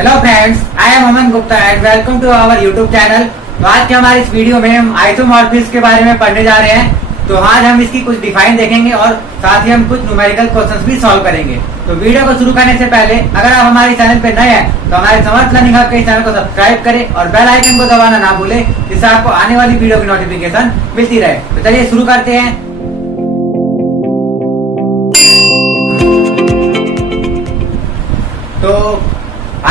Hello friends, I am Aman Gupta and welcome to our YouTube channel. तो आज के हमारे इस वीडियो में हम आइसोमॉर्फिज्म के बारे में पढ़ने जा रहे हैं। तो आज हम इसकी कुछ डिफाइन देखेंगे और साथ ही हम कुछ न्यूमेरिकल क्वेश्चंस भी सॉल्व करेंगे। तो वीडियो को शुरू करने से पहले अगर आप हमारे चैनल पे नए हैं तो हमारे समर्थ लर्निंग हब के चैनल को सब्सक्राइब करें और बेल आइकन को दबाना ना भूलें, जिससे आपको आने वाली वीडियो की नोटिफिकेशन मिलती रहे। तो चलिए शुरू करते हैं। तो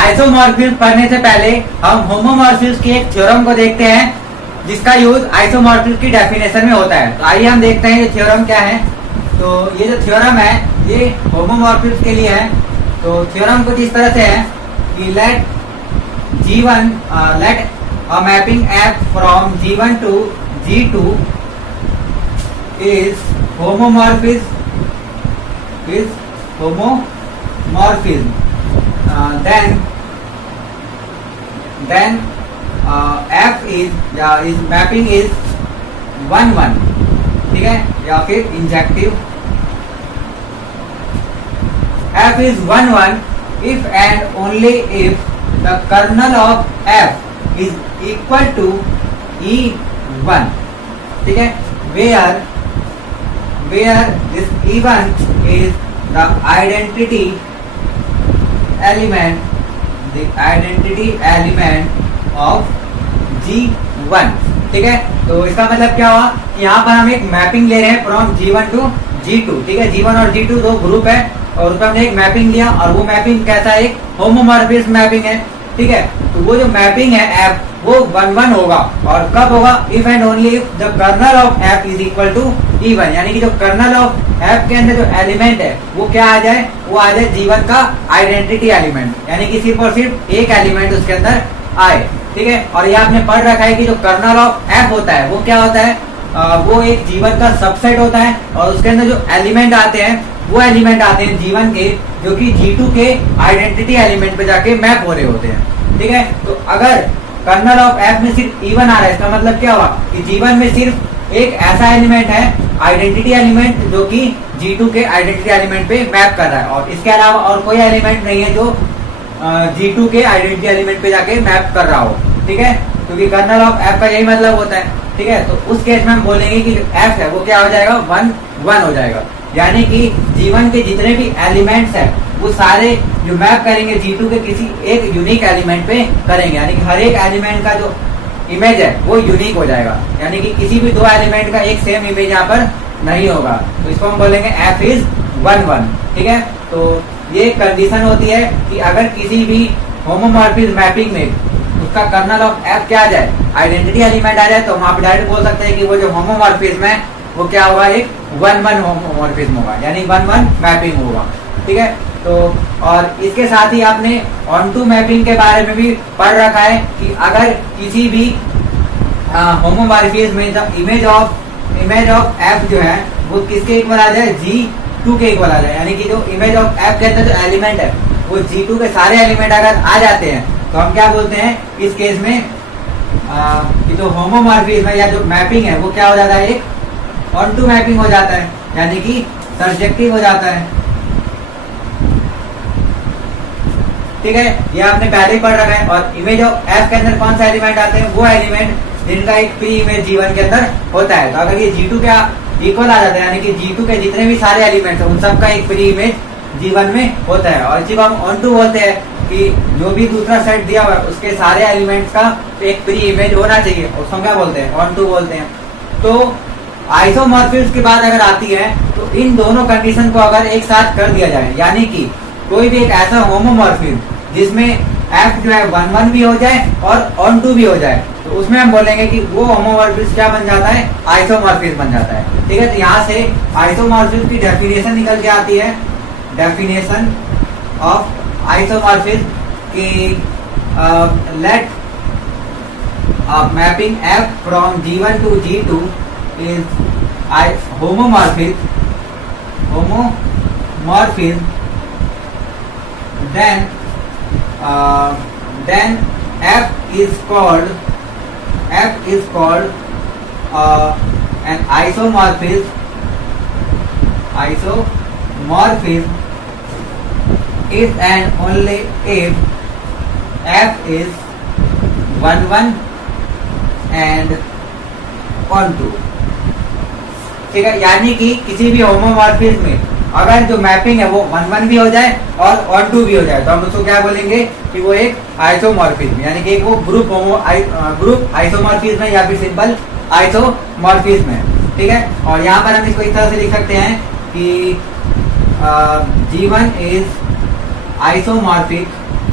आइसोमॉर्फिज्म पढ़ने से पहले हम होमोमॉर्फिज्म की एक थ्योरम को देखते हैं, जिसका यूज आइसोमॉर्फिज्म की डेफिनेशन में होता है। तो आइए हम देखते हैं ये थ्योरम क्या है। तो ये जो थ्योरम है ये होमोमॉर्फिज्म के लिए है। तो थ्योरम कुछ इस तरह से है कि let a mapping f from G1 to G2 is homomorphism then f is mapping is 1 1, ठीक है, या फिर injective f is 1 1 if and only if the kernel of f is equal to E1, ठीक है, where this E1 is the identity element of G1, ठीक है। तो इसका मतलब क्या हुआ कि यहाँ पर हम एक मैपिंग ले रहे हैं फ्रॉम G1 to G2, ठीक है। G1 और G2 दो ग्रुप है और उसमें हमने एक मैपिंग लिया और वो मैपिंग कैसा है, एक होमोमॉर्फिज्म मैपिंग है, ठीक है। तो वो जो मैपिंग है f वो 1 1 होगा और कब होगा, if and only if the kernel of f is equal to E1, यानी कि जो कर्नल ऑफ f के अंदर जो एलिमेंट है वो क्या आ जाए, वो आ जाए G1 का आइडेंटिटी एलिमेंट, यानी कि सिर्फ और सिर्फ एक एलिमेंट उसके अंदर आए, ठीक है। और ये आपने पढ़ रखा है कि जो कर्नल ऑफ f होता है वो क्या होता है, वो एक G1 का सबसेट होता है और उसके अंदर जो एलिमेंट आते हैं वो एलिमेंट आते हैं G1 के, जो कि G2 के आइडेंटिटी एलिमेंट पे जाके मैप हो रहे होते हैं, ठीक है। तो अगर कर्नल ऑफ f में सिर्फ E1 आ रहा है, इसका मतलब क्या हुआ कि G1 में सिर्फ एक ऐसा एलिमेंट है आइडेंटिटी एलिमेंट जो कि G2 के आइडेंटिटी एलिमेंट पे मैप कर रहा है और इसके अलावा और कोई एलिमेंट नहीं है जो G2 के आइडेंटिटी एलिमेंट पे जाके मैप कर रहा हो, ठीक है। क्योंकि कर्नल ऑफ f का यही मतलब होता है, ठीक है। तो उस केस में हम बोलेंगे कि जो f है वो क्या हो जाएगा, 1 1 हो जाएगा, यानी कि G1 के जितने भी एलिमेंट्स हैं वो सारे जो मैप करेंगे G2 के किसी एक यूनिक एलिमेंट पे करेंगे, यानी कि हर एक एलिमेंट का जो इमेज है वो यूनिक हो जाएगा, यानी कि किसी भी दो एलिमेंट का एक सेम इमेज यहाँ पर नहीं होगा। तो इसको हम बोलेंगे f is 1 1, ठीक है। तो ये कंडीशन होती है कि अगर किसी भी होमोमॉर्फिज्म मैपिंग में उसका कर्नल ऑफ f क्या आ जाए, आइडेंटिटी एलिमेंट आ जाए, तो हम आप डायरेक्ट बोल सकते हैं कि वो जो होमोमॉर्फिज्म है वो क्या होगा, एक 1 1 होमोमॉर्फिज्म होगा, यानी 1 1 मैपिंग होगा, ठीक है। तो और इसके साथ ही आपने ऑन टू मैपिंग के बारे में भी पढ़ रखा है कि अगर किसी भी होमोमॉर्फिज्म में द इमेज ऑफ f जो है वो किसके इक्वल आ जाए, G2 के इक्वल आ जाए, यानी कि जो इमेज ऑफ f के अंदर जो एलिमेंट है वो G2 के सारे एलिमेंट अगर आ जाते हैं तो हम क्या बोलते हैं इस केस में कि जो होमोमॉर्फिज्म है या जो मैपिंग है वो क्या हो जाता है, एक ऑन टू मैपिंग हो जाता है, यानी कि सर्जेक्टिव हो जाता है, ठीक है। ये आपने पहले ही पढ़ रखा है। और इमेज ऑफ f के अंदर कौन सा एलिमेंट आते हैं, वो एलिमेंट जिनका एक प्री इमेज G1 के अंदर होता है। तो अगर ये G2 का इक्वल आ जाता है, यानी कि G2 के जितने भी सारे एलिमेंट्स हैं उन सबका एक प्री इमेज G1 में होता है। और इसी को हम ऑन टू बोलते हैं कि जो भी दूसरा सेट दिया हुआ है उसके सारे एलिमेंट्स का एक प्री इमेज होना चाहिए, उसको क्या बोलते हैं, ऑन टू बोलते हैं। तो आइसोमॉर्फिज्म की बात अगर आती है तो इन दोनों कंडीशन को अगर एक साथ कर दिया जाए, यानी कि कोई भी एक ऐसा होमोमॉर्फिज्म जिसमें f जो है 1 1 भी हो जाए और ऑन टू भी हो जाए, तो उसमें हम बोलेंगे कि वो होमोमॉर्फिज्म क्या बन जाता है, आइसोमॉर्फिज्म बन जाता है, ठीक है। तो यहाँ से आइसोमॉर्फिज्म की डेफिनेशन निकल के आती है, डेफिनेशन ऑफ आइसोमॉर्फिज्म की let mapping f from G1 to G2 is homomorphism then f is called an isomorphism if and only if F is 1 1 and on 2, ठीक है। यानी कि किसी भी होमोमॉर्फिज्म में अगर जो मैपिंग है वो 1 1 भी हो जाए और ऑन 2 भी हो जाए तो हम उसको क्या बोलेंगे कि वो एक आइसोमॉर्फिज्म, यानी कि वो ग्रुप आइसोमॉर्फिज्म है या फिर सिंपल आइसोमॉर्फिज्म है, ठीक है। और यहाँ पर हम इसको इस तरह से लिख सकते हैं कि G1 is isomorphic,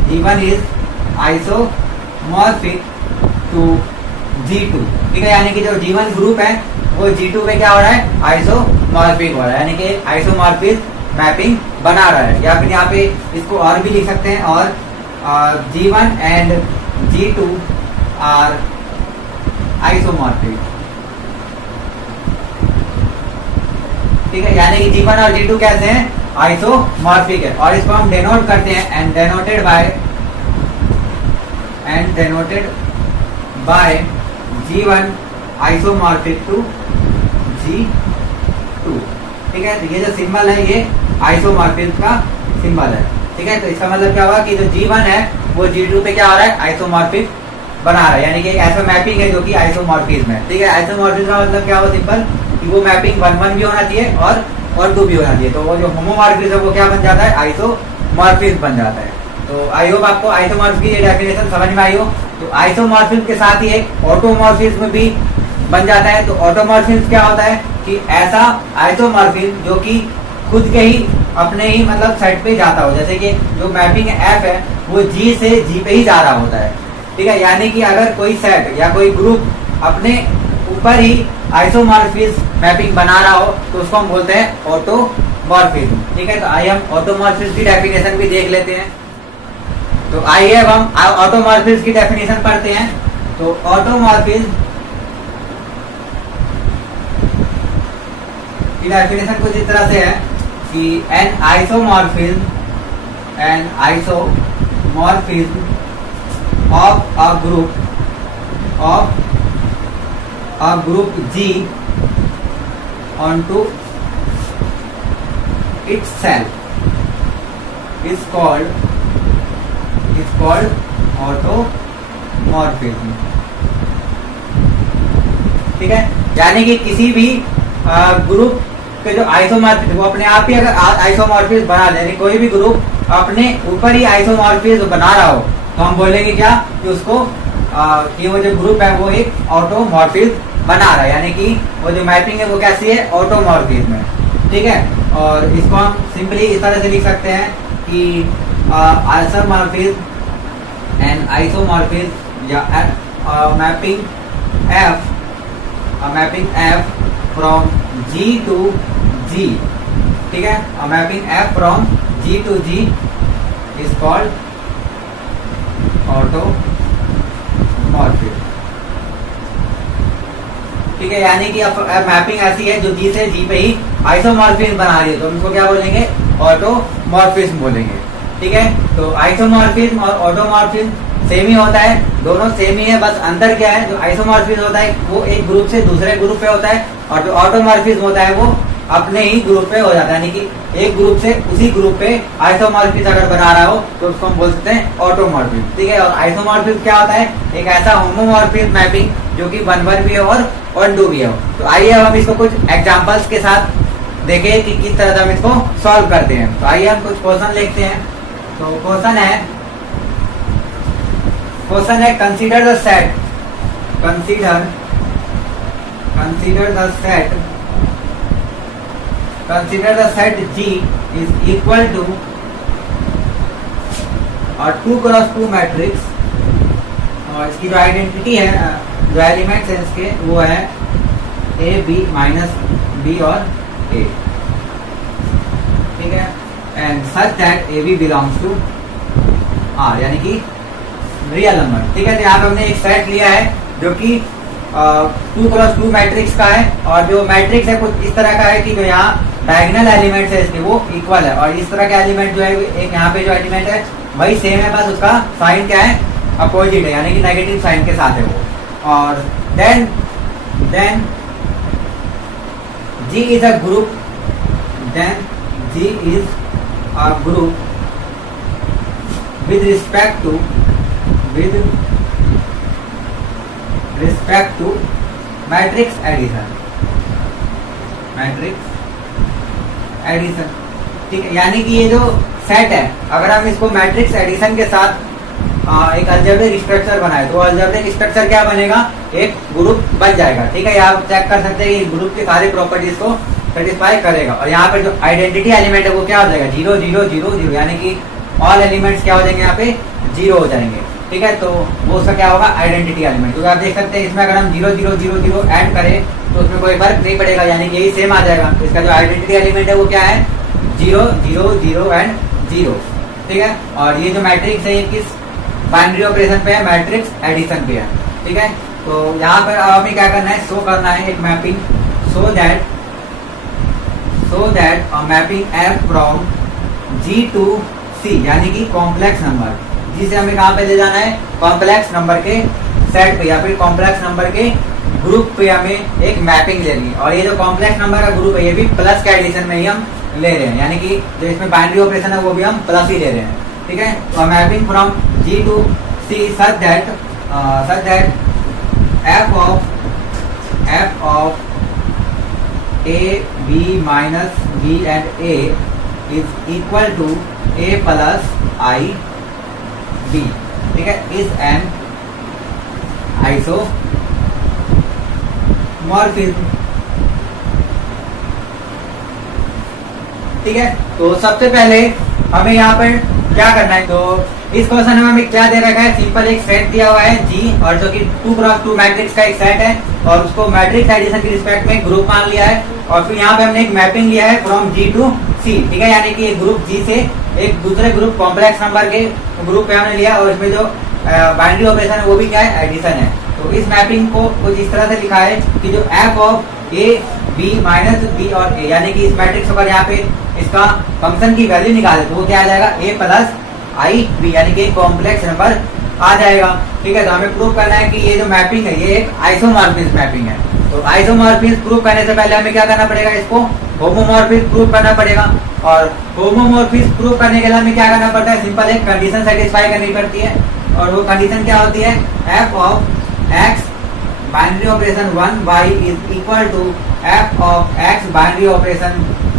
G1 is isomorphic to G2, ठीक है। यानी कि जो G1 ग्रुप है वो G2 पे क्या हो रहा है, आइसोमॉर्फिक हो रहा है, यानी कि आइसोमॉर्फिक मैपिंग बना रहा है। या फिर यहाँ पे इसको और भी लिख सकते हैं, और G1 and G2 are isomorphic, ठीक है। यानी कि G1 और G2 कैसे हैं, आइसोमॉर्फिक है। और इसको हम डेनोट करते हैं and denoted by G1 isomorphic to G2, ठीक है। तो ये जो सिंबल है ये आइसोमॉर्फिज्म का सिंबल है, ठीक है। तो इसका मतलब क्या हुआ कि जो G1 है वो G2 पे क्या हो रहा है, आइसोमॉर्फिक बना रहा है, यानी कि ऐसा मैपिंग है जो कि आइसोमॉर्फिज्म है, ठीक है। आइसोमॉर्फिज्म का मतलब क्या हुआ, सिंपल कि वो मैपिंग 1 1 भी होना चाहिए और 2 भी होना चाहिए। तो वो जो होमोमॉर्फिज्म है वो क्या बन जाता है, आइसोमॉर्फिज्म बन जाता है। तो आई होप आपको आइसोमॉर्फिज्म की ये डेफिनेशन समझ में आई हो। तो आइसोमॉर्फिज्म के साथ ही एक ऑटोमॉर्फिज्म भी बन जाता है। तो ऑटोमॉर्फिज्म क्या होता है कि ऐसा आइसोमॉर्फिज्म जो कि खुद के ही अपने ही मतलब सेट पे जाता हो, जैसे कि जो मैपिंग F है वो G से G पे ही जा रहा होता है, ठीक है। यानी कि अगर कोई सेट या कोई ग्रुप अपने ऊपर ही आइसोमॉर्फिज्म मैपिंग बना रहा हो तो उसको हम बोलते हैं ऑटोमॉर्फिज्म, ठीक है। तो आइए हम ऑटोमॉर्फिज्म की डेफिनेशन भी देख लेते हैं। तो आइए अब हम ऑटोमॉर्फिज्म की डेफिनेशन पढ़ते हैं। तो ऑटोमॉर्फिज्म की डेफिनेशन कुछ इस तरह से है कि N isomorphism of a group G onto itself is called automorphism, ठीक है। यानी कि किसी भी ग्रुप के जो आइसोमॉर्फिज्म वो अपने आप ही अगर आइसोमॉर्फिज्म बना ले, कोई भी ग्रुप अपने ऊपर ही आइसोमॉर्फिज्म बना रहा हो तो हम बोलेंगे क्या कि उसको कि वो जो ग्रुप है वो एक ऑटोमॉर्फिज्म बना रहा है, यानी कि वो जो मैपिंग है वो कैसी है, ऑटोमॉर्फिज्म है, ठीक है। और इसको हम सिंपली इस तरह से लिख सकते हैं कि आइसोमॉर्फिज्म एंड आइसोमॉर्फिज्म या mapping F from G to G, ठीक है। Mapping F from G to G is called automorphism, ठीक है। यानी कि मैपिंग ऐसी है जो G से G पे ही आइसोमॉर्फिज्म बना रही है तो हम इसको क्या बोलेंगे, ऑटोमॉर्फिज्म बोलेंगे, ठीक है। तो आइसोमॉर्फिज्म और ऑटोमॉर्फिज्म सेम ही होता है, दोनों सेम ही है, बस अंतर क्या है, जो आइसोमॉर्फिज्म होता है वो एक ग्रुप से दूसरे ग्रुप पे होता है और जो ऑटोमॉर्फिज्म होता है वो अपने ही ग्रुप पे हो जाता है, यानी कि एक ग्रुप से उसी ग्रुप पे आइसोमॉर्फिज्म अगर बना रहा हो तो उसको हम बोल सकते हैं ऑटोमॉर्फिज्म, ठीक है। और आइसोमॉर्फिज्म क्या होता है, एक ऐसा होमोमॉर्फिज्म मैपिंग जो कि 1 1 भी है और 1 2 भी है। तो आइए अब हम इसको कुछ एग्जांपल्स के साथ देखें कि किस तरह से हम इसको सॉल्व करते हैं। तो आइए हम कुछ क्वेश्चन लिखते हैं। तो क्वेश्चन है consider the set G is equal to और 2x2 मैट्रिक्स, और इसकी जो आइडेंटिटी है, जो एलिमेंट्स है इसके वो है A B माइनस B और A, ठीक है। And such that AB belongs to R, यानी कि रियल नंबर, ठीक है। तो यहाँ पे हमने एक सेट लिया है जो कि 2x2 मैट्रिक्स का है और जो मैट्रिक्स है कुछ इस तरह का है कि जो यहाँ डायगोनल एलिमेंट्स है इसके वो इक्वल है और इस तरह का एलिमेंट जो है एक यहाँ पे जो एलिमेंट है वही सेम है, बस उसका साइन क्या है, अपोजिट है, यानी कि नेगेटिव साइन के साथ है वो। और then G is a group with respect to with respect to matrix addition, matrix addition, ठीक है। यानी कि ये जो सेट है, अगर हम इसको मैट्रिक्स एडिशन के साथ एक अलजेब्रिक स्ट्रक्चर बनाए तो अलजेब्रिक स्ट्रक्चर क्या बनेगा, एक ग्रुप बन जाएगा, ठीक है। आप चेक कर सकते हैं कि ग्रुप की सारी प्रॉपर्टीज को सेटिस्फाई करेगा। और यहाँ पे जो आइडेंटिटी एलिमेंट है वो क्या हो जाएगा, 0 0 0 0, यानी कि ऑल एलिमेंट्स क्या हो जाएंगे, यहाँ पे 0 हो जाएंगे, ठीक है। तो वो उसका क्या होगा, आइडेंटिटी एलिमेंट। तो आप देख सकते हैं इसमें अगर हम 0 0 0 0 ऐड करें तो उसमें कोई फर्क नहीं पड़ेगा, यानी कि यही सेम आ जाएगा। तो इसका जो आइडेंटिटी एलिमेंट है वो क्या है, 0 0 0 एंड 0, ठीक है। और ये जो मैट्रिक्स है ये किस बाइनरी ऑपरेशन पे है, मैट्रिक्स एडिशन पे है, ठीक है। तो यहाँ पर अब हमें क्या करना है, शो करना है एक mapping, so that mapping f from G to C, यानी कि कॉम्प्लेक्स नंबर, जिसे हमें कहाँ पे ले जाना है, कॉम्प्लेक्स नंबर के सेट पे या फिर कॉम्प्लेक्स नंबर के ग्रुप पे हमें एक मैपिंग लेनी है। और ये जो कॉम्प्लेक्स नंबर का ग्रुप है ये भी प्लस के एडिशन में ही हम ले रहे हैं, यानी कि जो इसमें बाइनरी ऑपरेशन है वो भी हम प्लस ही ले रहे हैं, ठीक है। तो mapping from G to C such that f of a b minus b and a is equal to a plus I b, ठीक है, is an isomorphism, ठीक है। तो सबसे पहले हमें यहाँ पर क्या करना है, तो इस क्वेश्चन में हमें क्या दे रखा है, सिंपल एक सेट दिया हुआ है G, और जो कि 2x2 मैट्रिक्स का एक सेट है और उसको मैट्रिक्स एडिशन की रिस्पेक्ट में ग्रुप मान लिया है। और फिर यहाँ पे हमने एक मैपिंग लिया है फ्रॉम G to C, ठीक है, यानी कि एक ग्रुप G से एक दूसरे ग्रुप कॉम्प्लेक्स नंबर के ग्रुप पे हमने लिया और इसमें जो बाइनरी ऑपरेशन है वो भी क्या है, एडिशन है। तो इस मैपिंग को कुछ इस तरह से लिखा है कि जो f of a b minus b और a, यानी कि इस मैट्रिक्स पर यहाँ पे इसका फंक्शन की वैल्यू निकाले तो वो क्या आ जाएगा, a प्लस आई बी, यानी कि एक कॉम्प्लेक्स नंबर आ जाएगा, ठीक है। तो हमें प्रूव करना है कि ये जो मैपिंग है ये एक आइसोमॉर्फिज्म मैपिंग है। तो आइसोमॉर्फिज्म प्रूव करने से पहले हमें क्या करना पड़ेगा, इसको होमोमॉर्फिज्म प्रूव करना पड़ेगा। और होमोमॉर्फिज्म प्रूव करने के लिए हमें क्या करना पड़ता है, सिंपल एक कंडीशन सेटिस्फाई करनी पड़ती है। और वो कंडीशन क्या होती है, f of x binary operation 1 y is equal to f of x binary operation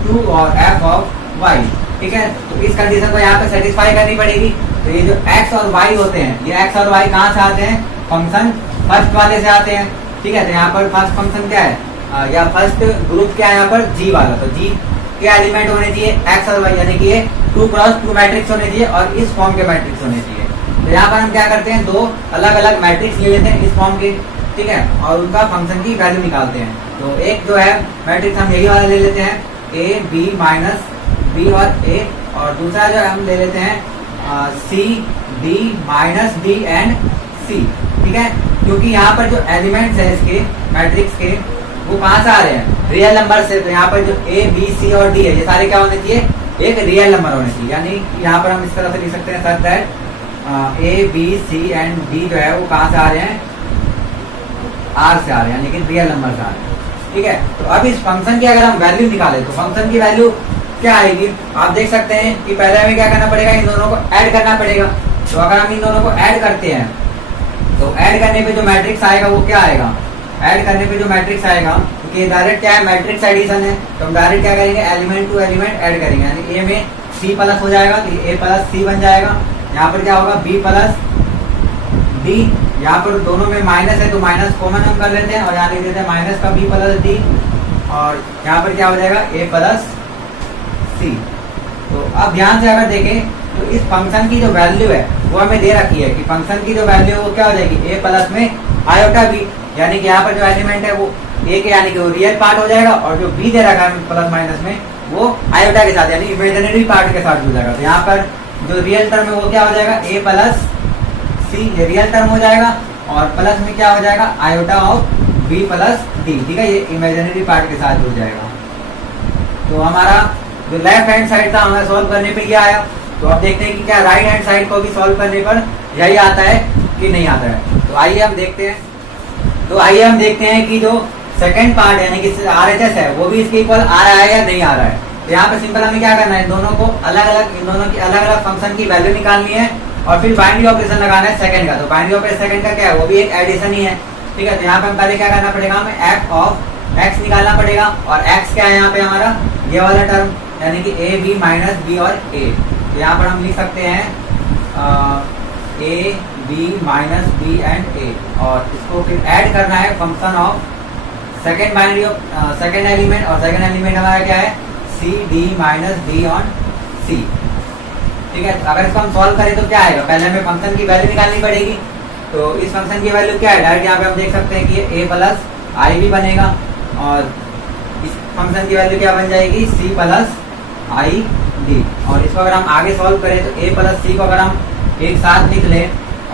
2 और f ऑफ y, ठीक है। तो इस कंडीशन को यहाँ पे सेटिस्फाई करनी पड़ेगी। तो ये जो x और y होते हैं, ये x और y कहाँ से आते हैं, फंक्शन फर्स्ट वाले से आते हैं, ठीक है। तो यहाँ पर फर्स्ट फंक्शन क्या है, या फर्स्ट ग्रुप क्या है यहाँ पर, G वाला। तो G के एलिमेंट होने चाहिए x और y, यानी कि ये 2x2 मैट्रिक्स होने चाहिए और इस फॉर्म के मैट्रिक्स होने चाहिए। तो यहाँ पर हम क्या करते हैं, दो अलग अलग मैट्रिक्स ले लेते हैं इस फॉर्म के, ठीक है, और उनका फंक्शन की वैल्यू निकालते हैं। तो एक जो है मैट्रिक्स हम यही वाला ले लेते हैं, a b माइनस b और a, और दूसरा जो हम ले लेते हैं c d minus d and c, ठीक है। क्योंकि यहाँ पर जो एलिमेंट्स है इसके मैट्रिक्स के वो कहाँ से आ रहे हैं, रियल नंबर से। तो यहाँ पर जो a b c और d है ये सारे क्या होने चाहिए, एक रियल नंबर होने चाहिए। यानी यहाँ पर हम इस तरह से लिख सकते हैं such that a b c and d जो है वो कहाँ से आ रहे हैं, r से आ रहे हैं, यानी कि रियल नंबर से आ रहे हैं, ठीक है। तो अब इस फंक्शन की अगर हम वैल्यू निकालें तो फंक्शन की वैल्यू क्या आएगी, आप देख सकते हैं कि पहले हमें क्या करना पड़ेगा, इन दोनों को ऐड करना पड़ेगा। तो अगर हम इन दोनों को ऐड करते हैं तो ऐड करने पे जो मैट्रिक्स आएगा वो क्या आएगा, ऐड करने पे जो मैट्रिक्स आएगा, क्योंकि डायरेक्ट क्या है, मैट्रिक्स एडिशन है, तो हम डायरेक्ट क्या करेंगे, एलिमेंट टू एलिमेंट ऐड करेंगे, यानी a में c प्लस हो जाएगा तो a प्लस c बन जाएगा। यहाँ पर क्या होगा, b प्लस d, यहाँ पर दोनों में माइनस है तो माइनस कॉमन हम कर लेते हैं और यहाँ लिख देते हैं माइनस का b प्लस d, और यहाँ पर क्या हो जाएगा, a प्लस c। तो अब ध्यान से अगर देखें तो इस फंक्शन की जो वैल्यू है वो हमें दे रखी है कि फंक्शन की जो वैल्यू है वो क्या हो जाएगी, a प्लस में आयोटा b, यानी कि यहाँ पर जो एलिमेंट है वो a के यानी कि वो रियल पार्ट हो जाएगा और जो b दे रखा है प्लस माइनस में वो आयोटा के साथ यानी इमेजिनरी पार्ट के साथ हो जाएगा। तो यहाँ पर जो रियल टर्म है वो क्या हो जाएगा, a प्लस c, ये रियल टर्म हो जाएगा, और प्लस में क्या हो जाएगा, iota of b plus d, ठीक है, ये इमेजिनरी पार्ट के साथ हो जाएगा। तो हमारा जो लेफ्ट हैंड साइड था हमें सॉल्व करने पे ये आया। तो अब देखते हैं कि क्या राइट हैंड साइड को भी सॉल्व करने पर यही आता है कि नहीं आता है। तो आइए हम देखते हैं कि जो सेकंड पार्ट यानी कि RHS है वो भी इसके इक्वल आ रहा है या नहीं आ रहा है। तो यहाँ पे सिंपल हमें क्या करना है, इन दोनों की अलग अलग फंक्शन की वैल्यू निकालनी है और फिर बाइनरी ऑपरेशन लगाना है सेकंड का। तो बाइनरी ऑपरेशन सेकंड का क्या है, वो भी एक एडिशन ही है, ठीक है। तो यहाँ पे हम पहले क्या करना पड़ेगा, हमें एफ ऑफ एक्स निकालना पड़ेगा, और एक्स क्या है यहाँ पे हमारा ये वाला टर्म, यानी कि ए बी माइनस बी और ए। तो यहाँ पर हम लिख सकते हैं A B minus B and A, और इसको फिर ऐड करना है function of second binary of second element, और सेकेंड एलिमेंट हमारा क्या है C D minus D on C, ठीक है। अगर इसको हम सॉल्व करें तो क्या आएगा, पहले हमें फंक्शन की वैल्यू निकालनी पड़ेगी। तो इस फंक्शन की वैल्यू क्या है, डायरेक्ट यहाँ पे हम देख सकते हैं कि ए प्लस आई भी बनेगा, और इस फंक्शन की वैल्यू क्या बन जाएगी सी प्लस आई डी। और इसको अगर हम आगे सॉल्व करें तो ए प्लस सी को अगर हम एक साथ लिख ले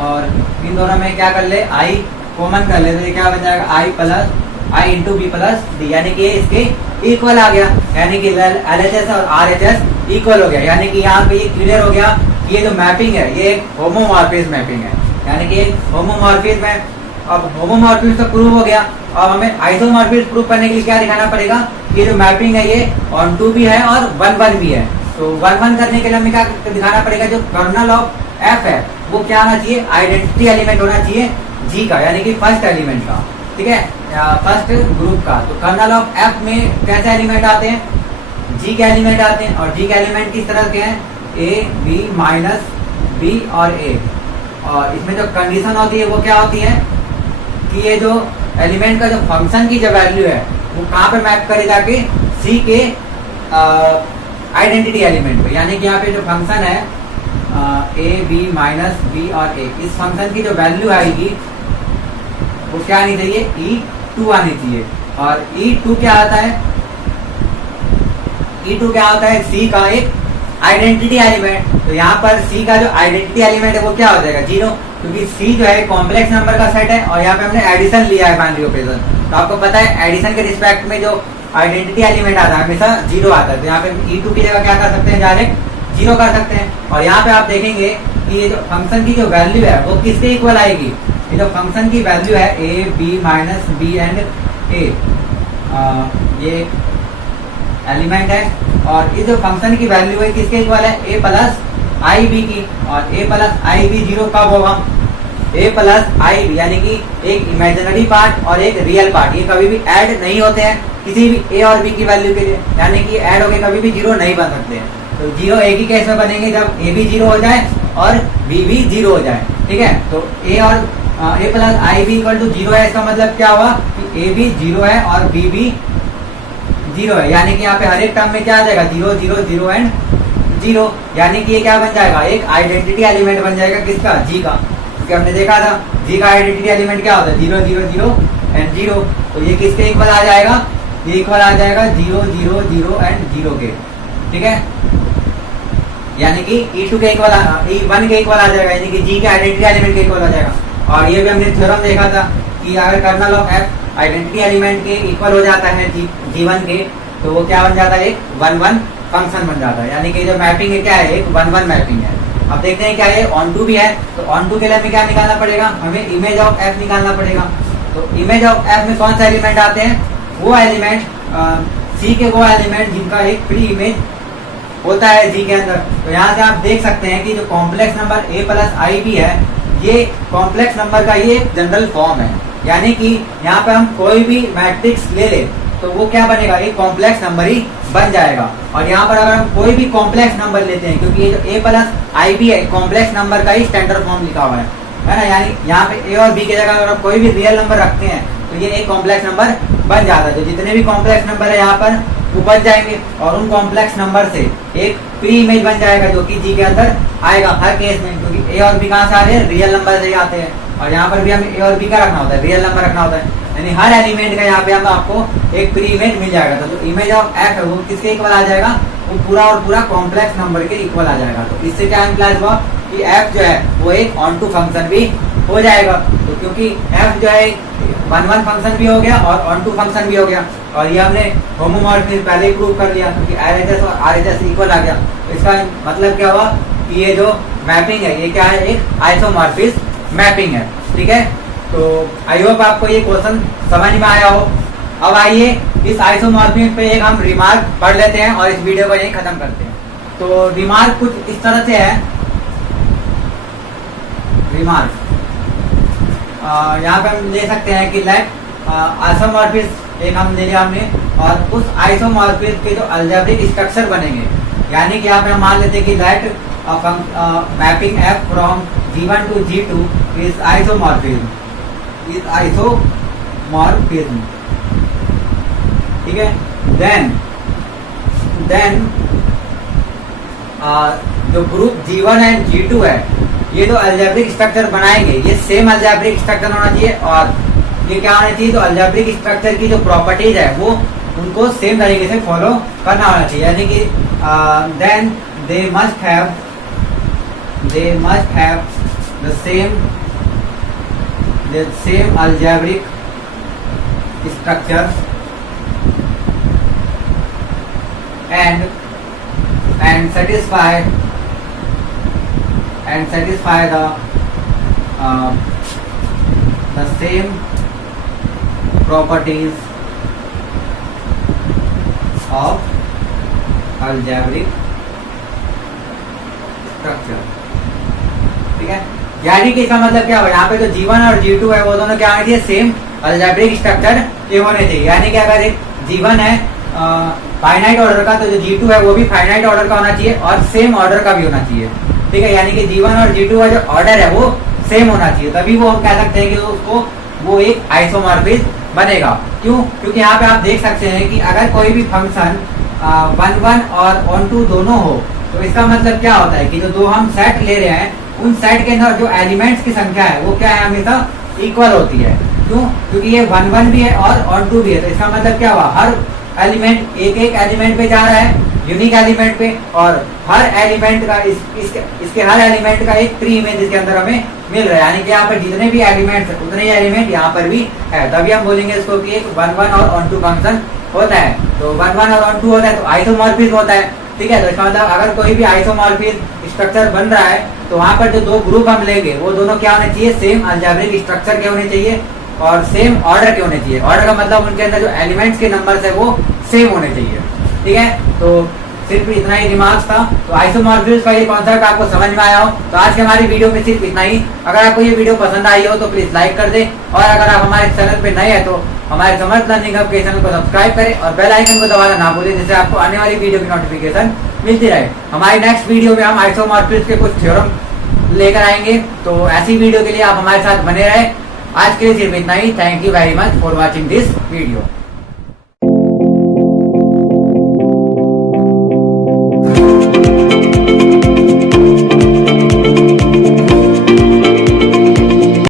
और इन दोनों में क्या कर ले आई कॉमन कर ले, तो ये क्या बन जाएगा आई प्लस आई इंटू बी प्लस डी, यानी कि इसके इक्वल आ गया, यानी कि LHS और RHS इक्वल हो गया। यानी कि यहाँ पे ये क्लियर हो गया कि ये जो मैपिंग है ये एक होमोमॉर्फिज्म मैपिंग है, यानी कि एक होमोमॉर्फिज्म है। अब होमोमॉर्फिज्म तो प्रूव हो गया, अब हमें आइसोमॉर्फिज्म प्रूव करने के लिए क्या दिखाना पड़ेगा, ये जो मैपिंग है ये ऑन टू भी है और 1-1 भी है। तो 1-1 करने के लिए हमें क्या दिखाना पड़ेगा, जो कर्नल ऑफ एफ है वो क्या होना चाहिए, आइडेंटिटी एलिमेंट होना चाहिए जी का, यानी कि फर्स्ट एलिमेंट का, ठीक है, फर्स्ट ग्रुप का। तो कर्नल ऑफ एफ में कैसे एलिमेंट आते हैं, जी के एलिमेंट आते हैं, और जी के एलिमेंट किस तरह के हैं ए बी माइनस बी और ए। और इसमें जो कंडीशन होती है वो क्या होती है कि ये जो एलिमेंट का जो फंक्शन की जो वैल्यू है वो कहाँ पे मैप करे जाके सी के आइडेंटिटी एलिमेंट पे, यानी कि यहाँ पे जो फंक्शन है ए बी माइनस बी और ए, इस फंक्शन की जो वैल्यू आएगी वो क्या आनी चाहिए E2 आनी चाहिए। और E2 क्या आता है, E2 क्या होता है C का एक आइडेंटिटी एलिमेंट। तो यहाँ पर C का जो आइडेंटिटी एलिमेंट है वो क्या हो जाएगा 0, क्योंकि C जो है कॉम्प्लेक्स नंबर का सेट है, और यहाँ पे हमने एडिशन लिया है बाइनरी ऑपरेशन। तो आपको पता है एडिशन के रिस्पेक्ट में जो आइडेंटिटी एलिमेंट आता है हमेशा 0 आता है। तो यहाँ पे E2 की जगह क्या कर सकते हैं, डायरेक्ट 0 कर सकते हैं। और यहाँ पे आप देखेंगे कि ये जो फंक्शन की जो वैल्यू है वो किसके इक्वल आएगी, ये जो फंक्शन की वैल्यू है A B minus B and A, ये एलिमेंट है, और ये जो फंक्शन की वैल्यू है किसके इक्वल है ए प्लस आई बी की। और ए प्लस आई बी 0 कब होगा, ए प्लस आई बी यानी कि एक इमेजिनरी पार्ट और एक रियल पार्ट, ये कभी भी ऐड नहीं होते हैं किसी भी ए और बी की वैल्यू के लिए, यानी कि ऐड होके कभी भी 0 नहीं बन सकते हैं। तो 0 एक ही केस में बनेंगे जब ए भी 0 हो जाए और बी भी 0 हो जाए, ठीक है। तो ए और A plus I B equal to 0 है, इसका मतलब क्या हुआ कि ए भी 0 है और बी भी 0 है, यानी कि यहाँ पे हर एक टर्म में क्या आ जाएगा 0 0 0 एंड 0, यानी कि ये क्या बन जाएगा एक आइडेंटिटी एलिमेंट बन जाएगा किसका जी का, क्योंकि हमने देखा था जी का आइडेंटिटी एलिमेंट क्या होता है 0 0 0 एंड 0। तो ये किसके इक्वल आ जाएगा, ये इक्वल आ जाएगा 0 0 0 एंड 0 के, ठीक है। यानी कि E2 के इक्वल E1 के इक्वल आ जाएगा, यानी कि जी के आइडेंटिटी एलिमेंट के इक्वल आ जाएगा। और ये भी हमने थ्योरम देखा था कि अगर kernel of f identity element के इक्वल हो जाता है G1 के, तो वो क्या बन जाता है एक 1-1 फंक्शन बन जाता है, यानी कि जो मैपिंग है क्या है एक 1-1 मैपिंग है। अब देखते हैं क्या है ऑन टू भी है, तो ऑन टू के लिए हमें क्या निकालना पड़ेगा, हमें इमेज ऑफ एफ निकालना पड़ेगा। तो इमेज ऑफ एफ में कौन सा एलिमेंट आते हैं, वो एलिमेंट सी के वो एलिमेंट जिनका एक प्री इमेज होता है जी के अंदर। तो यहाँ से आप देख सकते हैं कि जो complex number a plus I b है ये कॉम्प्लेक्स नंबर का ये जनरल फॉर्म है, यानी कि यहाँ पे हम कोई भी मैट्रिक्स ले ले तो वो क्या बनेगा एक कॉम्प्लेक्स नंबर ही बन जाएगा। और यहाँ पर अगर हम कोई भी कॉम्प्लेक्स नंबर लेते हैं, क्योंकि ये जो ए प्लस आई बी है कॉम्प्लेक्स नंबर का ही स्टैंडर्ड फॉर्म लिखा हुआ है ना, यानी यहाँ पे ए और बी की जगह अगर आप कोई भी रियल नंबर रखते हैं तो ये एक कॉम्प्लेक्स नंबर बन जाता है। तो जितने भी कॉम्प्लेक्स नंबर है यहाँ पर वो बन जाएंगे, और उन कॉम्प्लेक्स नंबर से एक प्री इमेज बन जाएगा जो कि जी के अंदर आएगा हर केस में, क्योंकि ए और बी कहाँ से आ रहे हैं रियल नंबर से ही आते हैं। और यहाँ पर भी हमें ए और बी का रखना होता है, रियल नंबर रखना होता है, यानी हर एलिमेंट का यहाँ पे हम आपको एक प्री इमेज मिल जाएगा। तो जो इमेज ऑफ एफ है वो किसके इक्वल आ जाएगा, वो पूरा और पूरा कॉम्प्लेक्स नंबर के इक्वल आ जाएगा। तो इससे क्या इम्प्लाइज हुआ कि एफ जो है वो एक ऑन टू फंक्शन भी हो जाएगा। तो क्योंकि एफ जो है 1-1 फंक्शन भी हो गया और ऑन टू फंक्शन भी हो गया, और ये हमने होमोमॉर्फिज्म पहले ही प्रूव कर लिया क्योंकि LHS और RHS इक्वल आ गया। तो इसका मतलब क्या हुआ कि ये जो मैपिंग है ये क्या है एक आइसोमॉर्फिज्म मैपिंग है, ठीक है। तो आई होप आपको ये क्वेश्चन समझ में आया हो। अब आइए इस आइसोमॉर्फिज्म पे एक हम रिमार्क पढ़ लेते हैं और इस वीडियो को यहीं खत्म करते हैं। तो रिमार्क कुछ इस तरह से है रिमार्क, यहाँ पे हम ले सकते हैं कि लेट आइसोमॉर्फिज्म एक हम ले लिया हमने, और उस आइसोमॉर्फिज्म के जो अलजेब्रिक स्ट्रक्चर बनेंगे, यानी कि यहाँ पे हम मान लेते हैं कि let mapping f from G1 to G2 is isomorphism, ठीक है। देन जो ग्रुप G1 एंड G2 है, ये जो अलजेब्रिक स्ट्रक्चर बनाएंगे ये सेम अलजेब्रिक स्ट्रक्चर होना चाहिए, और ये क्या होना चाहिए, तो अलजेब्रिक स्ट्रक्चर की जो प्रॉपर्टीज है वो उनको सेम तरीके से फॉलो करना होना चाहिए, यानी कि then they must have the same algebraic structure and satisfy the same properties of algebraic structure, ठीक है। यानी कि इसका मतलब क्या हुआ, यहाँ पे जो G1 और G2 है वो दोनों क्या होने चाहिए, सेम अलजेब्रिक स्ट्रक्चर के होने चाहिए, यानी कि अगर एक G1 है फाइनाइट ऑर्डर का, तो जो G2 है वो भी फाइनाइट ऑर्डर का होना चाहिए और सेम ऑर्डर का भी होना चाहिए, ठीक है। यानी कि G1 और G2 का जो ऑर्डर है वो सेम होना चाहिए, तभी वो हम कह सकते हैं कि उसको वो एक आइसोमॉर्फिज्म बनेगा। क्यों? क्योंककि यहाँ पे आप देख सकते हैं कि अगर कोई भी फंक्शन 1 और ऑन टू दोनों हो, तो इसका मतलब क्या होता है कि जो दो हम सेट ले रहे हैं उन सेट के अंदर जो एलिमेंट्स की संख्या है वो क्या है, हमेशा इक्वल होती है। क्यों? क्योंकि ये 1 भी है और ऑन टू भी है, तो इसका मतलब क्या हुआ, हर एलिमेंट एक एलिमेंट पे जा रहा है, यूनिक एलिमेंट पे, और हर एलिमेंट का इसके हर एलिमेंट का एक प्री इमेज इसके अंदर हमें मिल रहा है, यानी कि यहाँ पर जितने भी एलिमेंट्स है उतने ही एलिमेंट यहाँ पर भी है, तभी हम बोलेंगे इसको कि एक 1 और ऑन टू फंक्शन होता है। तो 1 और ऑन टू होता है तो आइसोमॉर्फिज्म होता है, ठीक है। तो इसका मतलब अगर कोई भी आइसोमॉर्फिज्म स्ट्रक्चर बन रहा है तो वहाँ पर जो दो ग्रुप हम लेंगे वो दोनों क्या होने चाहिए, सेम अलजेब्रिक स्ट्रक्चर के होने चाहिए और सेम ऑर्डर के होने चाहिए। ऑर्डर का मतलब उनके अंदर जो एलिमेंट्स के नंबर्स है वो सेम होने चाहिए, ठीक है। तो सिर्फ इतना ही रिमार्क्स था। तो आइसोमॉर्फिज्म का ये कॉन्सेप्ट आपको समझ में आया हो तो आज के हमारी वीडियो में सिर्फ इतना ही। अगर आपको ये वीडियो पसंद आई हो तो प्लीज लाइक कर दे, और अगर आप हमारे चैनल पे नए हैं तो हमारे समर्थ लर्निंग हब के चैनल को सब्सक्राइब करें और बेल आइकन को दबाना ना भूलें, जिससे आपको आने वाली वीडियो की नोटिफिकेशन मिलती रहे। हमारी नेक्स्ट वीडियो में हम आइसोमॉर्फिज्म के कुछ थ्योरम लेकर आएंगे, तो ऐसी वीडियो के लिए आप हमारे साथ बने रहे। आज के लिए सिर्फ इतना ही। Thank you very much for watching this video.